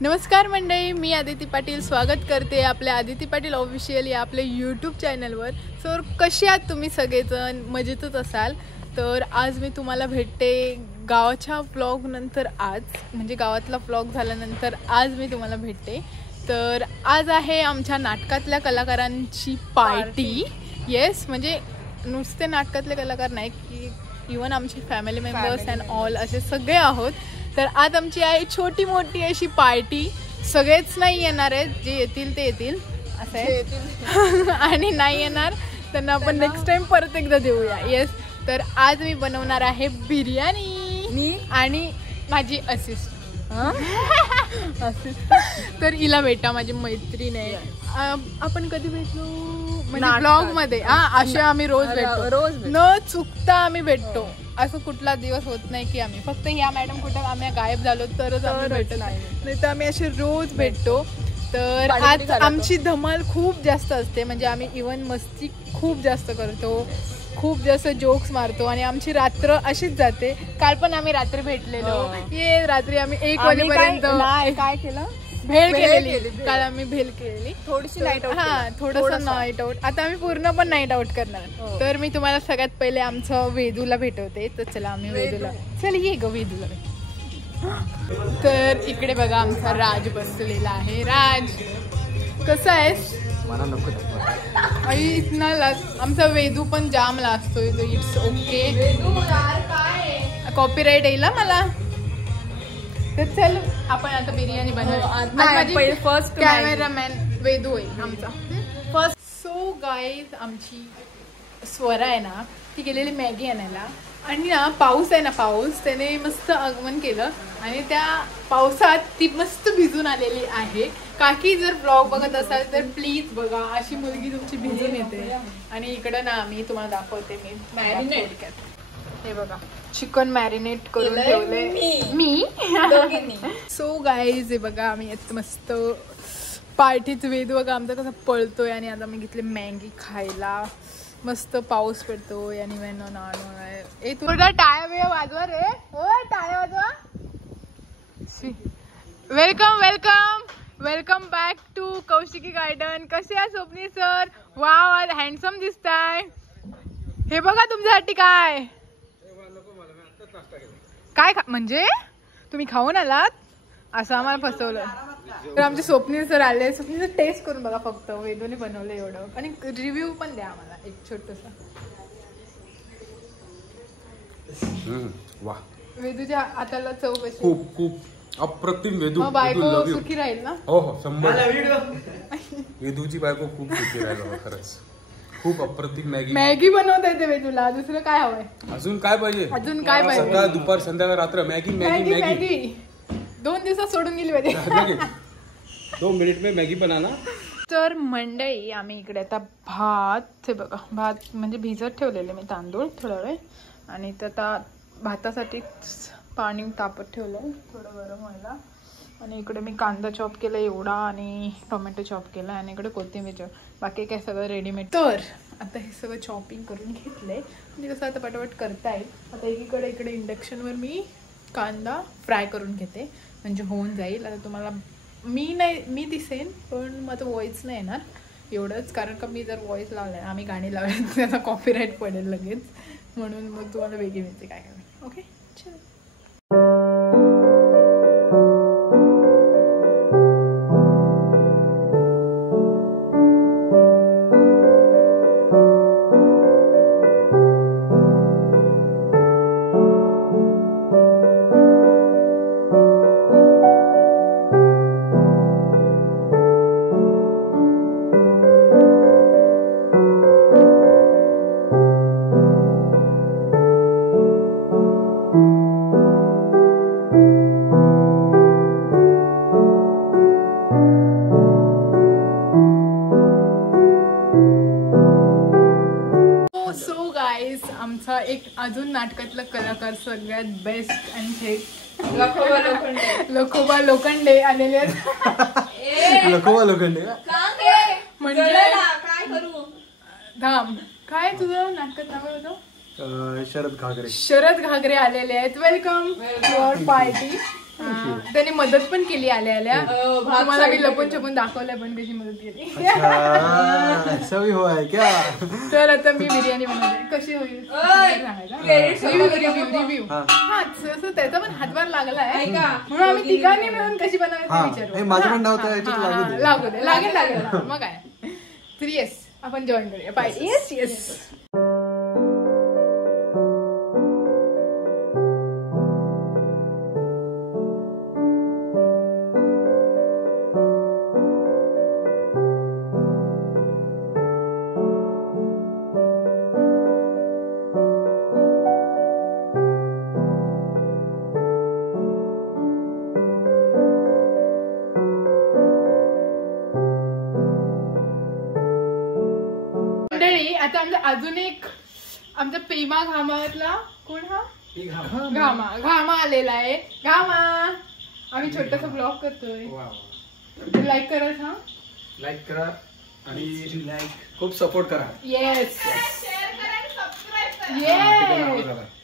नमस्कार मंडळी, मी आदिती पाटील स्वागत करते आपल्या आदिती पाटील ऑफिशियल या आपल्या यूट्यूब चॅनलवर. सर कसे आहात तुम्ही सगळेजण? मजेतच असाल. तर आज मी तुम्हाला भेटते गावाच्या व्लॉग नंतर. आज म्हणजे गावातला व्लॉग झाल्यानंतर आज मी तुम्हाला भेटते. तर आज आहे आमच्या नाटकातल्या कलाकारांची पार्टी. येस, म्हणजे नुसते नाटकातले कलाकार नाही की इवन आमची फॅमिली मेंबर्स अँड ऑल असे सगळे आहोत. तर आज आमची आहे छोटी मोठी अशी पार्टी. सगळेच नाही येणार आहेत, जे येतील ते येतील असं आहे आणि नाही येणार त्यांना आपण नेक्स्ट टाइम परत एकदा देऊया. येस, तर आज मी बनवणार आहे बिर्याणी. मी आणि माझी असिस्टंट तर हिला भेटा, माझी मैत्रीण आहे. आपण कधी भेटलो म्हणजे ब्लॉग मध्ये. असे आम्ही रोज भेटतो, रोज न चुकता आम्ही भेटतो. असं कुठला दिवस होत नाही की आम्ही फक्त ह्या मॅडम कुठं आम्ही गायब झालो तरच आम्ही भेटत नाही तर आम्ही असे रोज भेटतो. तर आज आमची धमाल खूप जास्त असते, म्हणजे आम्ही इवन मस्ती खूप जास्त करतो, खूप जास्त जोक्स मारतो आणि आमची रात्र अशीच जाते. काल पण आम्ही रात्री भेटलेलो. ये रात्री आम्ही 1 वाजेपर्यंत काय केलं, भेल केलेली. काल आम्ही भेल केलेली, थोडीशी नाईट आउट. थोडंसं नाईट आउट. आता आम्ही पूर्ण पण नाईट आउट करणार. तर मी तुम्हाला सगळ्यात पहिले आमचं वेदूला भेटवते. तर चला आम्ही वेदूला, चल ये ग वेदूला. तर इकडे बघा आमचा राज बसलेला आहे. राज कसा आहेस? आमचा वेदू पण जाम लाजतोय. इट्स ओके, कॉपीराईट येईल मला. तर चल आपण आता बिर्याणी बनवू. फर्स्ट कॅमेरामॅन वेदू आहे आमचा फर्स्ट. सो गाईज, आमची स्वरा आहे ना, ती गेलेली मॅगी आणायला. आणि ना पाऊस आहे ना, पाऊस त्याने मस्त आगमन केलं आणि त्या पावसात ती मस्त भिजून आलेली आहे. काकी जर ब्लॉग बघत असाल तर प्लीज बघा, अशी मुलगी तुमची भिजून येते. आणि इकडं ना मी तुम्हाला दाखवते, मी मॅरिनेट. हे बघा, चिकन मॅरिनेट करून ठेवले मी. सो गाईज, हे बघा आम्ही मस्त पार्टीच. वेदू बघा आमचा कसा पळतोय आणि आता मी घेतले मॅगी खायला. मस्त पाऊस पडतोय आणि थोडा टाळ्या बिळ्या वाजवा रे. हो, टाळ्या वाजवा. Welcome welcome welcome back to Kaushiki garden. कसे आहे स्वप्नील सर? वाव, आज हँडसम दिसताय. हे बघा तुमच्यासाठी काय काय म्हणजे तुम्ही खाऊन आलात असं आम्हाला फसवलं. तर आमचे स्वप्नील सर आले. स्वप्नील सर टेस्ट करून बघा फक्त, वेदूने बनवलं एवढं, आणि रिव्ह्यू पण द्या आम्हाला एक छोटसा. वेदूच्या हाताला चव कशी? खूप खूप अप्रतिम. वेदू बायको सुखी राहील ना? हो हो, 100. वेदूची बायको खूप सुखी राहील खरंच. खूप अप्रतिम मॅगी बनवता येते वेदूला. दुसरं काय हवंय? अजून काय पाहिजे? अजून काय पाहिजे? सकाळ दुपार संध्याकाळ रात्र मॅगी मॅगी मॅगी. 2 दिवसात सोडून गेली पाहिजे. 2 मिनिट में मॅगी बनाना. तर मंडई, आम्ही इकडे आता भात, हे बघा भात म्हणजे भिजत ठेवलेले मी तांदूळ थोडा वेळ, आणि आता भातासाठी पाणी तापत ठेवलंय थोडं गरम व्हायला. आणि इकडे मी कांदा चॉप केला एवढा आणि टोमॅटो चॉप केला आणि इकडे कोथिंबीर चॉप. बाकी काय सगळं रेडीमेड. तर आता हे सगळं चॉपिंग करून घेतलंय, म्हणजे कसं आता पटापट करता येईल. आता एकीकडे इकडे इंडक्शनवर मी कांदा फ्राय करून घेते, म्हणजे होऊन जाईल. आता तुम्हाला मी दिसेन पण मग व्हॉइस नाही येणार एवढंच, कारण का मी जर व्हॉइस लावला, आम्ही गाणी लावली त्याचा कॉपीराईट पडेल लगेच, म्हणून मग तुम्हाला वेगळी मिळते काय काय. ओके, चल. आमचा एक अजून नाटकातला कलाकार, सगळ्यात बेस्ट आणि थेट लखोबा लोखंडे आलेले आहेत. लखोबा लोखंडे म्हणजे काय करू धाम. काय तुझं नाटकात नाव होतं? शरद घागरे. शरद घागरे आलेले आहेत. Welcome to our party. त्यांनी मदत पण केली आल्या आल्या. तुम्हाला मी लपून छपून दाखवलंय पण कशी मदत केली. तर आता मी बिर्याणी बनवते. कशी होईल रिव्ह्यू. हा त्याचा पण हातभार लागलाय म्हणून आम्ही तिघांनी मिळून कशी बनवायचं विचारू. लागू दे लागेल मग काय. तर येस आपण जॉईन करूया. बाय. येस. आता आमचा अजून एक आमचा पेमा घामातला कोण हा घामा आलेला आहे. घामा आम्ही छोटासा ब्लॉग करतोय. लाईक करा. लाईक करा आणि खूप सपोर्ट करा. येस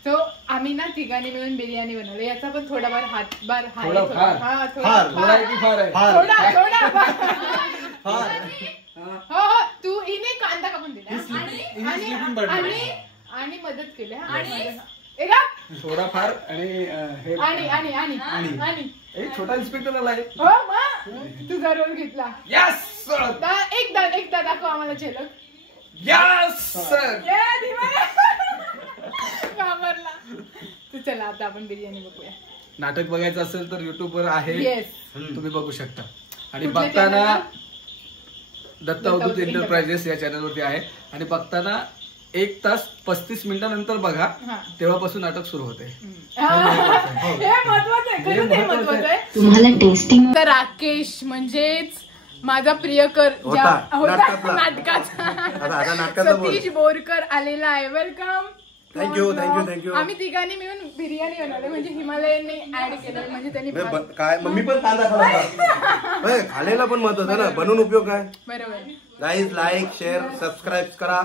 सो आम्ही ना तिघांनी मिळून बिर्याणी बनवली. याचा पण थोडाफार हातभार हो तू इने कांदा कापून दिला आणि मदत केली थोडाफार आणि छोटा इन्स्पेक्टर आलाय. हो मग तुझा रोल घेतला. यस एकदा दाखव आम्हाला झलक. यस घाबरला. तू चला आता आपण बिर्याणी बघूया. नाटक बघायचं असेल तर युट्यूब वर आहे. तुम्ही बघू शकता. आणि कुठल्या बघताना दत्ता अवधूत एंटरप्राइजेस या चॅनल वरती आहे. आणि बघताना 1 तास 35 मिनिटांनंतर बघा. तेव्हापासून नाटक सुरू होते. तुम्हाला टेस्टिंग. राकेश म्हणजेच माझा प्रियकर नाटकाचा सतीश बोरकर आलेला आहे. वेलकम. थँक्यू. आम्ही तिघांनी मिळून बिर्याणी बनवली. म्हणजे हिमालयाने ऍड केलं. म्हणजे त्यांनी काय मी पण कांदा खाल्ला. खालेला पण महत्वाचं ना. बनवून उपयोग काय. बरोबर. गाईज लाईक शेअर सबस्क्राईब करा.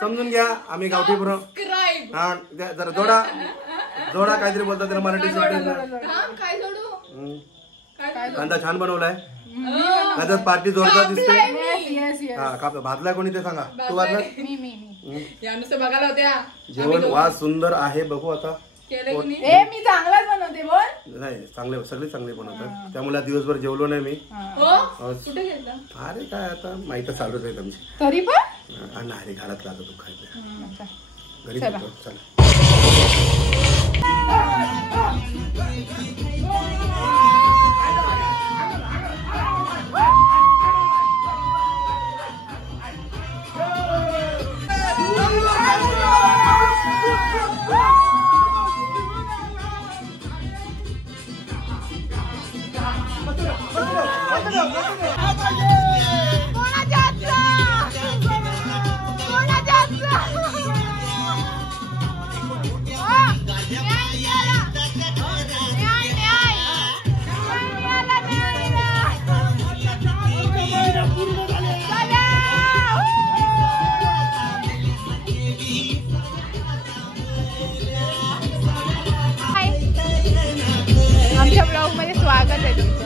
समजून घ्या आम्ही गावठी बरो. हा जरा जोडा काहीतरी बोलतात त्याला मराठी. कांदा छान बनवलाय. पार्टी जोरदार दिसते. हा भाजलाय कोणी ते सांगा. तू भाजला. बघायला होत्या. जेवण वास सुंदर आहे. बघू आता. मी चांगलाच बनवते. बोल. नाही चांगले सगळे चांगले बनवतात. त्यामुळे दिवसभर जेवलो नाही मी. अरे काय आता माहिती चालूच आहे आमची. तरी पण नाही घरात लागत तू खायला घरी. चला आमच्या ब्लॉग मध्ये स्वागत आहे तुमचं.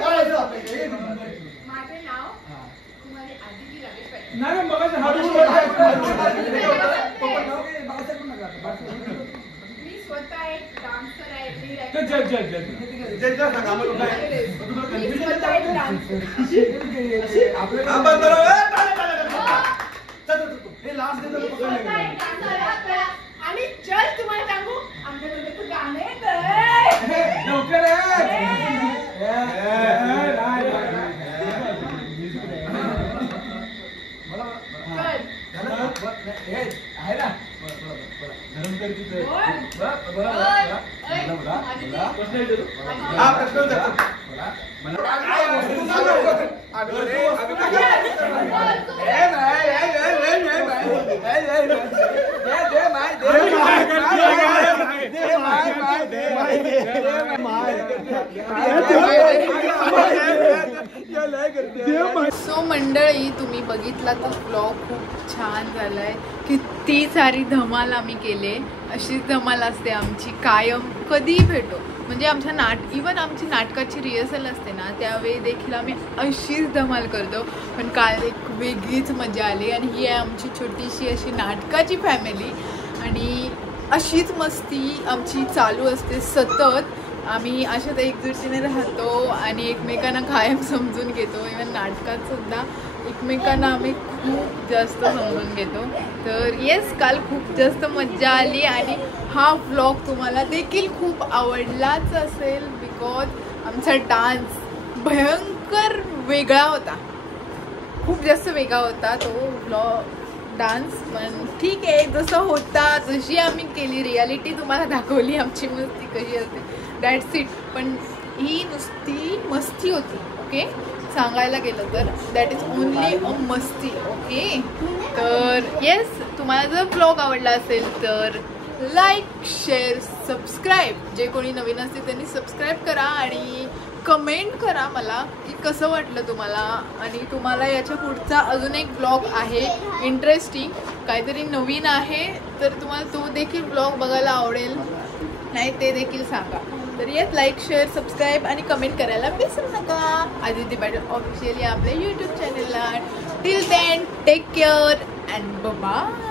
बोला. माझे नाव कुमारी आदिती रमेश पाटील. नाही बघायचं मी स्वतः एक डान्सर आहे. मी स्वतः एक डान्सर. आणि चल तुम्हाला सांगू आमच्याकडे तू गाणे सो मंडळी, तुम्ही बघितला तर ब्लॉग खूप छान झालाय. किती सारी धमाल आम्ही केले. अशीच धमाल असते आमची कायम, कधीही भेटो. म्हणजे आमच्या इवन आमची नाटकाची रिहर्सल असते ना, त्यावेळी देखील आम्ही अशीच धमाल करतो. पण काल एक वेगळीच मजा आली. आणि ही आहे आमची छोटीशी अशी नाटकाची फॅमिली. आणि अशीच मस्ती आमची चालू असते सतत. आम्ही अशाच एकजुटीने राहतो आणि एकमेकांना कायम समजून घेतो. इव्हन नाटकात सुद्धा एकमेकांना आम्ही खूप जास्त समजून घेतो. तर येस, काल खूप जास्त मजा आली. आणि हा व्लॉग तुम्हाला देखील खूप आवडलाच असेल, बिकॉज आमचा डान्स भयंकर वेगळा होता. खूप जास्त वेगळा होता तो व्लॉग डान्स. पण ठीक आहे, जसं होता जशी आम्ही केली, रियालिटी तुम्हाला दाखवली आमची मस्ती कशी असते, दॅट्स इट. पण ही नुसती मस्ती होती. ओके, सांगायला गेलं तर दॅट इज ओनली अ मस्ती. ओके, तर येस, तुम्हाला जर ब्लॉग आवडला असेल तर लाईक, शेअर, सबस्क्राईब. जे कोणी नवीन असतील त्यांनी सबस्क्राईब करा आणि कमेंट करा मला की कसं वाटलं तुम्हाला. आणि तुम्हाला याच्या पुढचा अजून एक ब्लॉग आहे इंटरेस्टिंग, काहीतरी नवीन आहे, तर तुम्हाला तो देखील ब्लॉग बघायला आवडेल नाही ते देखील सांगा. तर येस, लाईक, शेअर, सबस्क्राईब आणि कमेंट करायला विसरू नका आदिती पाटील ऑफिशियली आपल्या यूट्यूब चॅनलला. Till then, take care and bye.